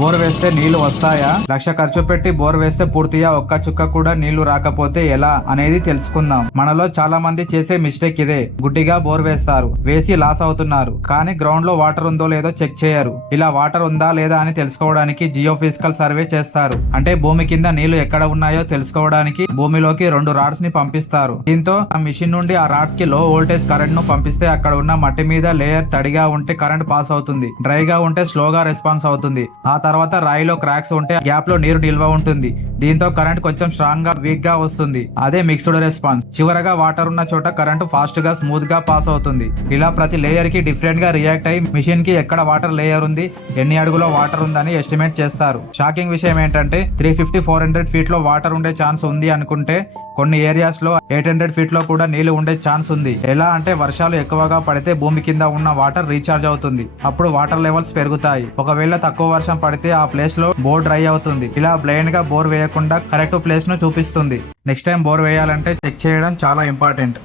Bore వేస్తే నీళ్లు వస్తాయా? 1,00,000 ఖర్చు పెట్టి బోర్ వేస్తే పూర్తిగా ఒక్క చుక్క కూడా నీళ్లు రాకపోతే ఎలా అనేది తెలుసుకుందాం. మనలో చాలా మంది చేసే మిస్టేక్ ఇదే. గుడ్డిగా బోర్ వేస్తారు, వేసి లాస్ అవుతున్నారు. కానీ గ్రౌండ్ లో వాటర్ ఉందో లేదో చెక్ చేయరు. ఇలా వాటర్ ఉందా లేదా అని తెలుసుకోవడానికి జియోఫిజికల్ సర్వే చేస్తారు. అంటే భూమి కింద నీళ్లు ఎక్కడ ఉన్నాయో తెలుసుకోవడానికి భూమిలోకి 2 రాడ్స్ ని పంపిస్తారు. దీంతో ఆ మిషన్ నుండి ఆ రాడ్స్ కి లో వోల్టేజ్ కరెంట్ ను పంపిస్తే అక్కడ ఉన్న మట్టి మీద లేయర్ తడిగా ఉంటే కరెంట్ పాస్ అవుతుంది, డ్రైగా ఉంటే స్లోగా రెస్పాన్స్ అవుతుంది. ఆ తర్వాత రాయిలో క్రాక్స్ ఉంటే గ్యాప్ లో నీరు నిల్వ ఉంటుంది. దీంతో కరెంట్ కొంచెం స్ట్రాంగ్ గా వీక్ గా వస్తుంది. అదే మిక్స్డ్ రెస్పాన్స్. చివరగా వాటర్ ఉన్న చోట కరెంట్ ఫాస్ట్ గా స్మూత్ గా పాస్ అవుతుంది. ఇలా ప్రతి లేయర్ కి డిఫరెంట్ గా రియాక్ట్ అయ్యి మిషన్ కి ఎక్కడ వాటర్ లేయర్ ఉంది, ఎన్ని అడుగులో వాటర్ ఉందని ఎస్టిమేట్ చేస్తారు. షాకింగ్ విషయం ఏంటంటే 350-400 ఫీట్ లో వాటర్ ఉండే ఛాన్స్ ఉంది అనుకుంటే కొన్ని ఏరియాస్ లో 800 ఫీట్ లో కూడా నీళ్లు ఉండే ఛాన్స్ ఉంది. ఎలా అంటే వర్షాలు ఎక్కువగా పడితే భూమి కింద ఉన్న వాటర్ రీఛార్జ్ అవుతుంది. అప్పుడు వాటర్ లెవెల్స్ పెరుగుతాయి. ఒకవేళ తక్కువ వర్షం పడితే ఆ ప్లేస్ లో బోర్ డ్రై అవుతుంది. ఇలా బ్లైండ్ గా బోర్ వేయకుండా కరెక్ట్ ప్లేస్ ను చూపిస్తుంది. నెక్స్ట్ టైం బోర్ వేయాలంటే చెక్ చేయడం చాలా ఇంపార్టెంట్.